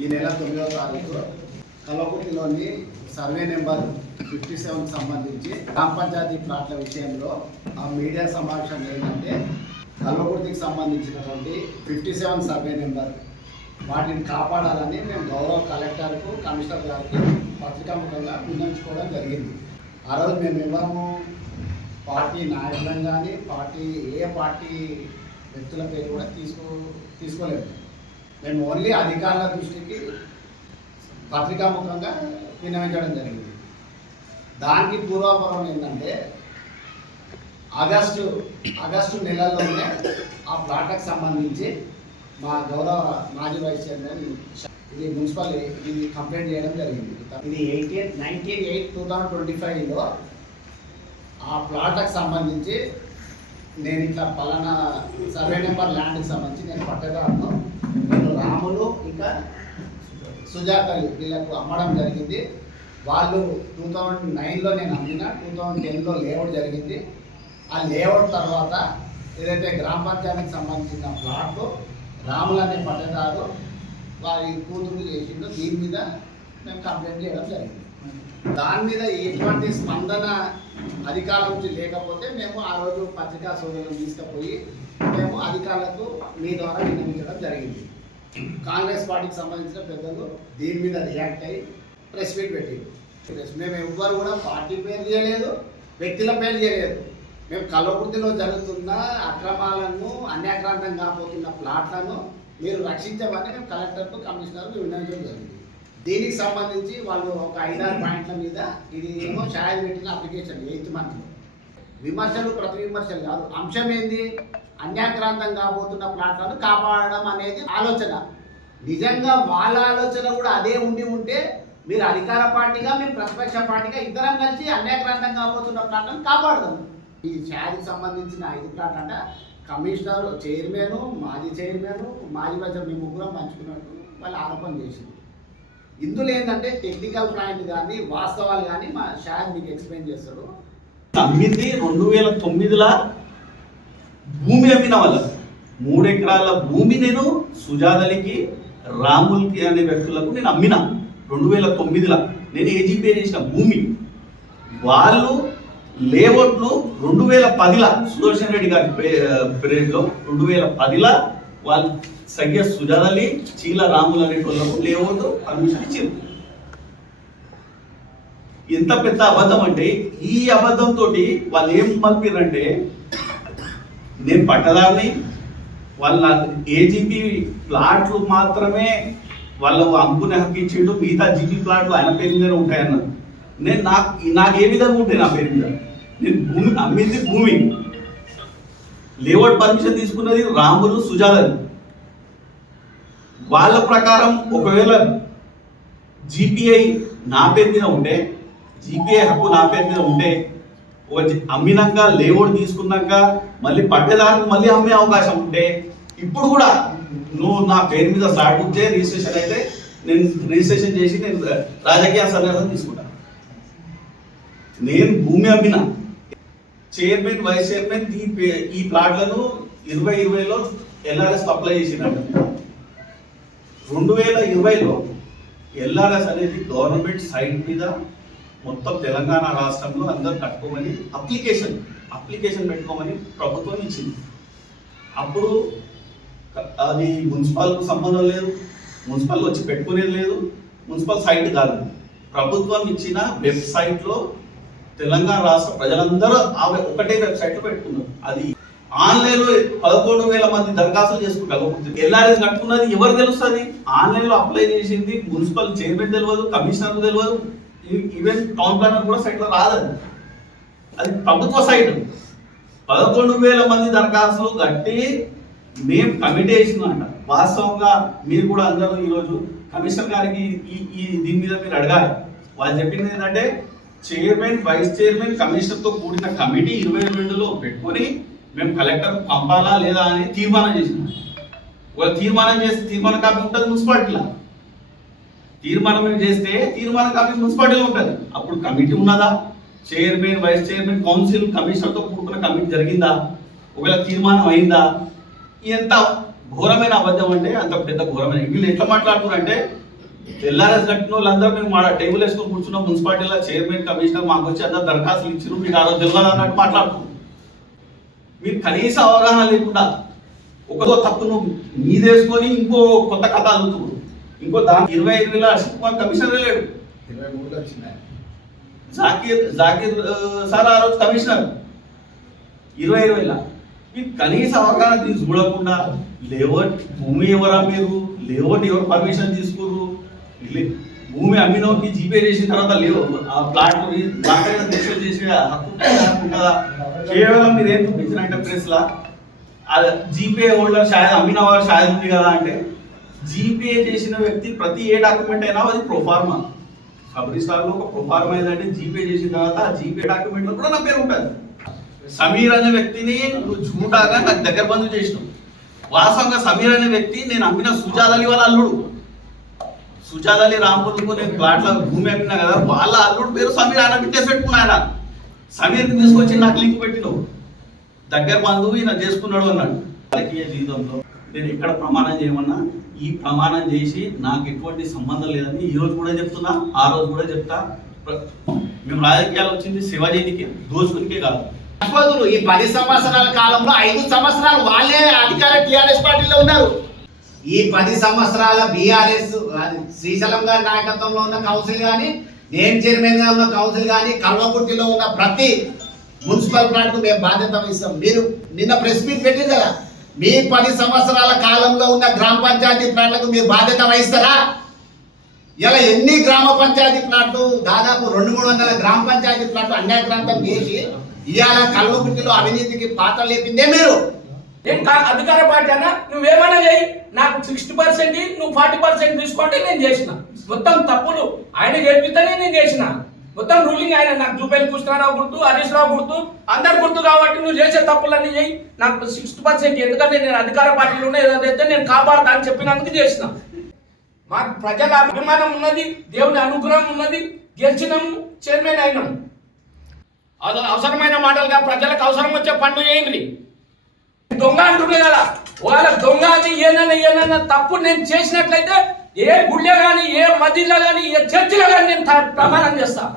ఈ నెల 9వ తారీఖు కల్వకుర్తిలోని సర్వే నెంబర్ 57 సంబంధించి గ్రామ పంచాయతీ ప్లాట్ల విషయంలో ఆ మీడియా సమావేశం ఏంటంటే కల్వకుర్తికి సంబంధించినటువంటి 57 సర్వే నెంబర్ వాటిని కాపాడాలని మేము గౌరవ కలెక్టర్కు కమిషనర్ గారికి పత్రికాముఖంగా విన్నవించుకోవడం జరిగింది. ఆ రోజు మేము ఎవరము పార్టీ నాయకులను కానీ ఏ పార్టీ వ్యక్తుల పేరు కూడా తీసుకోలేదు. మేము ఓన్లీ అధికారుల దృష్టికి పత్రికాముఖంగా విన్నవించడం జరిగింది. దానికి పూర్వాపరం ఏంటంటే ఆగస్టు నెలలోనే ఆ ప్లాట్లకు సంబంధించి మా గౌరవ మాజీ వైస్ చైర్మన్ ఇది మున్సిపల్ ఇది కంప్లైంట్ చేయడం జరిగింది. ఇది 19/8/2025లో ఆ ప్లాట్లకు సంబంధించి నేను ఇట్లా పలానా సర్వే నెంబర్ ల్యాండ్కి సంబంధించి నేను పట్టదారును, నేను రాములు ఇంకా సుజాతలు వీళ్ళకు అమ్మడం జరిగింది. వాళ్ళు 2009లో నేను అమ్మిన, 2010లో లేఅవుట్ జరిగింది. ఆ లేఅవుట్ తర్వాత ఏదైతే గ్రామ పంచాయతీకి సంబంధించిన ప్లాట్లు రాములు అనే పట్టదారు వారి కూతురు చేసిందో దీని మీద మేము కంప్లైంట్ చేయడం జరిగింది. దాని మీద ఎటువంటి స్పందన అధికారుల నుంచి లేకపోతే మేము ఆ రోజు పత్రికా సోదరులను తీసుకుపోయి మేము అధికారులకు మీ ద్వారా విన్నవించడం జరిగింది. కాంగ్రెస్ పార్టీకి సంబంధించిన పెద్దలు దీని మీద రియాక్ట్ అయ్యి ప్రెస్ మీట్ పెట్టారు. మేము ఎవ్వరు కూడా పార్టీ పేరు చేయలేదు, వ్యక్తుల పేరు చేయలేదు. మేము కల్వకుర్తిలో జరుగుతున్న అక్రమాలను అన్యాక్రాంతం కాబోతున్న ప్లాట్లను మీరు రక్షించమని మేము కలెక్టర్కు కమిషనర్కు విన్నవించడం జరిగింది. దీనికి సంబంధించి వాళ్ళు ఒక 5-6 పాయింట్ల మీద ఇది ఏమో షాయలు పెట్టిన అప్లికేషన్ 8th మంత్లో విమర్శలు ప్రతి విమర్శలు కాదు. అంశం ఏంది? అన్యాక్రాంతం కాబోతున్న ప్లాట్లను కాపాడడం అనేది ఆలోచన. నిజంగా వాళ్ళ ఆలోచన కూడా అదే ఉంటే మీరు అధికార పార్టీగా మేము ప్రతిపక్ష పార్టీగా ఇద్దరం కలిసి అన్యాక్రాంతం కాబోతున్న ప్లాట్లను కాపాడదాం. ఈ షాయకి సంబంధించిన 5 ప్లాట్ అంటే కమిషనర్, చైర్మన్, మాజీ చైర్మన్, మాజీ వైస్ మీ ముగ్గురం పంచుకున్నట్టు వాళ్ళు ఆరోపణ చేసింది. ఇందులో ఏంటంటే టెక్నికల్ పాయింట్ కానీ వాస్తవాలు కానీ మా షాయ్ మీకు ఎక్స్ప్లెయిన్ చేస్తాడు. అమ్మింది 2009లో భూమి అమ్మిన వాళ్ళ 3 ఎకరాల భూమి నేను సుజాతలికి రాముల్కి అనే వ్యక్తులకు నేను అమ్మిన 2009లో. నేను ఏజీపీ చేసిన భూమి వాళ్ళు లేఅవుట్లు 2010లో సుదర్శన్ రెడ్డి గారి పీరియడ్లో 2010లో వాళ్ళు సగ్య సుజాతలి చీల రాములు అనే వాళ్ళకు లేఅవుట్ పర్మిషన్ ఇచ్చారు. ఎంత పెద్ద అబద్ధం అంటే ఈ అబద్ధంతో వాళ్ళు ఏం మలిపిరంటే నేను పట్టదాన్ని వాళ్ళ ఏజీపీ ప్లాట్లు మాత్రమే వాళ్ళు అమ్ముకునే హక్కు ఇచ్చిండు, మిగతా జీపీ ప్లాట్లు ఆయన పేరు మీద ఉంటాయన్నారు. నేను నాకు ఏ విధంగా ఉంటాయి నా పేరు మీద? నేను భూమి అమ్మింది భూమి, లేఅవుట్ పర్మిషన్ తీసుకున్నది రాములు సుజాతలు. వాళ్ళ ప్రకారం ఒకవేళ జీపీఐ నా పేరు మీద ఉంటే, జీపీఐ హక్కు నా పేరు మీద ఉంటే అమ్మినాక లేఅవుట్ తీసుకున్నాక మళ్ళీ పట్టేదానికి మళ్ళీ అమ్మే అవకాశం ఉంటే ఇప్పుడు కూడా నువ్వు నా పేరు మీద స్టార్ట్ ఉంటే రిజిస్ట్రేషన్ అయితే నేను రిజిస్ట్రేషన్ చేసి నేను రాజకీయ సన్యాసం తీసుకుంటా. నేను భూమి అమ్మిన చైర్మన్, వైస్ చైర్మన్ ఈ ప్లాట్లను 2020లో ఎల్ఆర్ఎస్ అప్లై చేసినట్టు. 2020లో ఎల్ఆర్ఎస్ అనేది గవర్నమెంట్ సైట్ మీద మొత్తం తెలంగాణ రాష్ట్రంలో అందరు కట్టుకోమని అప్లికేషన్ పెట్టుకోమని ప్రభుత్వం ఇచ్చింది. అప్పుడు అది మున్సిపల్కు సంబంధం లేదు, మున్సిపల్ వచ్చి పెట్టుకునేది లేదు, మున్సిపల్ సైట్ కాదు. ప్రభుత్వం ఇచ్చిన వెబ్సైట్లో తెలంగాణ రాష్ట్ర ప్రజలందరూ ఒకటే వెబ్సైట్లో పెట్టుకున్నారు. అది ఆన్లైన్లో 11,000 మంది దరఖాస్తులు చేసుకుంటారు. ఎల్ఆర్ఎస్ కట్టుకున్నది ఎవరు తెలుస్తుంది? ఆన్లైన్లో అప్లై చేసింది మున్సిపల్ చైర్మన్ తెలియదు, కమిషనర్ తెలియదు, ఈవెన్ టౌన్ ప్లానర్ కూడా సైట్లో రాదు. అది ప్రభుత్వ సైట్. 11,000 మంది దరఖాస్తులు కట్టి మేము కమిటీ వేసిందంట. వాస్తవంగా మీరు కూడా అందరూ ఈరోజు కమిషనర్ గారికి దీని మీద మీరు అడగాలి. వాళ్ళు చెప్పింది ఏంటంటే చైర్మన్, వైస్ చైర్మన్, కమిషనర్తో కూడిన కమిటీ 22లో పెట్టుకొని మేము కలెక్టర్ పంపాలా లేదా అని తీర్మానం చేసినాం. వాళ్ళు తీర్మానం చేస్తే తీర్మాన కాపీ ఉంటుంది మున్సిపాలిటీలో. తీర్మానం చేస్తే తీర్మాన కాపీ మున్సిపాలిటీలో ఉంటుంది. అప్పుడు కమిటీ ఉన్నదా? చైర్మన్, వైస్ చైర్మన్, కౌన్సిల్, కమిషనర్తో కూడుకున్న కమిటీ జరిగిందా? ఒకవేళ తీర్మానం అయిందా? ఎంత ఘోరమైన అబద్ధం అంటే అంత పెద్ద ఘోరమైన. వీళ్ళు ఎట్లా మాట్లాడుతున్నారంటే ఎల్ఆర్ఎస్ కట్టిన వాళ్ళందరూ మేము మా టేబుల్ వేసుకొని కూర్చున్నాం, మున్సిపాలిటీలో చైర్మన్ కమిషనర్ మాకు వచ్చి అందరూ దరఖాస్తులు ఇచ్చారు, మీకు ఆ రోజు తెలియదు అన్నట్టు మాట్లాడుతున్నాం. మీకు కనీస అవగాహన లేకుండా ఒకదో తప్పును మీదేసుకొని ఇంకో కొత్త కథ అలుగుతున్నారు. ఇంకో దాని 25,000 అశోక్ కుమార్ కమిషనర్ లేడు, 23 వచ్చినాయి. జాకీర్ సార్ ఆ రోజు కమిషనర్ 20,000. మీకు కనీస అవగాహన దీన్ని చూడకుండా లేఅవుట్ భూమి ఎవరా మీరు, లేఅవుట్ ఎవరు పర్మిషన్ తీసుకుర్రు, భూమి అమ్మినోకి జీపే చేసిన తర్వాత లేవు ఆ ప్లాట్ దాంట్లో రిజిస్టర్ చేసే హక్కు కదా. కేవలం మీరు ఏం చూపించారంటే ప్రెస్లా జీపే హోల్డర్ షాయద్ అమ్మిన వారు షాయద్ ఉంది కదా అంటే, జీపే చేసిన వ్యక్తి ప్రతి ఏ డాక్యుమెంట్ అయినా అది ప్రొఫార్మా. సబ్ రిజిస్టార్లో ఒక ప్రొఫార్మా ఏంటంటే జీపే చేసిన తర్వాత ఆ జీపే డాక్యుమెంట్ లో కూడా నా పేరు ఉంటుంది. సమీర్ అనే వ్యక్తిని నువ్వు చూడాగా నాకు దగ్గర బంధు చేసినావు. వాస్తవంగా సమీర్ అనే వ్యక్తి నేను అమ్మిన సుజాద్ అలీ వాళ్ళ అల్లుడు. సుజాద్ అలీ రాంపూర్కు నేను ప్లాట్ల భూమి అమ్మినా కదా, వాళ్ళ అల్లుడు పేరు సమీర్ ఆయన పెట్టేసి పెట్టుకున్నా. ఆయన సమీర్ని తీసుకొచ్చి నాకు లింక్ పెట్టినావు, దగ్గర బంధువు ఈయన చేసుకున్నాడు అన్నాడు. రాజకీయ జీవితంలో నేను ఎక్కడ ప్రమాణం చేయమన్నా ఈ ప్రమాణం చేసి నాకు ఎటువంటి సంబంధం లేదని ఈ రోజు కూడా చెప్తున్నా, ఆ రోజు కూడా చెప్తా. మేము రాజకీయాలు వచ్చింది శివాజీనికి దోచుకునికే కాదు. ఈ 10 సంవత్సరాల కాలంలో 5 సంవత్సరాలు వాళ్ళే అధికార టిఆర్ఎస్ పార్టీలో ఉన్నారు. ఈ 10 సంవత్సరాల బీఆర్ఎస్ శ్రీశైలం గారి నాయకత్వంలో ఉన్న కౌన్సిల్ కానీ, నేను చైర్మన్ గా ఉన్న కౌన్సిల్ కానీ, కల్వకుర్తిలో ఉన్న ప్రతి మున్సిపల్ ప్లాంట్ కు మేము బాధ్యత వహిస్తాం. మీరు నిన్న ప్రెస్ మీట్ పెట్టింది కదా, మీ 10 సంవత్సరాల కాలంలో ఉన్న గ్రామ పంచాయతీ ప్లాంట్లకు మీరు బాధ్యత వహిస్తారా? ఇలా ఎన్ని గ్రామ పంచాయతీ ప్లాట్లు, దాదాపు 200-300 గ్రామ పంచాయతీ ప్లాట్లు అన్యాక్రాంతం చేసి ఇవాళ కల్వకుర్తిలో అవినీతికి పాత్ర లేపిందే మీరు. నేను అధికార పార్టీ అన్నా, నువ్వేమైనా చేయి, నాకు 60% నువ్వు 40% తీసుకుంటే నేను చేసిన మొత్తం తప్పులు ఆయన చేపిస్తేనే నేను చేసిన మొత్తం రూలింగ్ ఆయన. నాకు జూపేలి కృష్ణారావు గుర్తు, హరీష్ రావు గుర్తు, అందరు గుర్తు కాబట్టి నువ్వు చేసే తప్పులన్నీ చేయి, నాకు 60%. ఎందుకంటే నేను అధికార పార్టీలో ఉన్న ఏదైతే నేను కాపాడుతా అని చెప్పినందుకు చేసిన. మాకు ప్రజల అభిమానం ఉన్నది, దేవుని అనుగ్రహం ఉన్నది, గెలిచినాము, చైర్మన్ అయినాం. అవసరమైన మాటలుగా ప్రజలకు అవసరం వచ్చే పనులు చేయండి. దొంగ అంటుండే కదా, వాళ్ళ దొంగ అని ఏదైనా తప్పు నేను చేసినట్లయితే ఏ గుళ్ళో కానీ, ఏ మదిలో కానీ, ఏ చర్చిలో కానీ నేను ప్రమాణం చేస్తాను.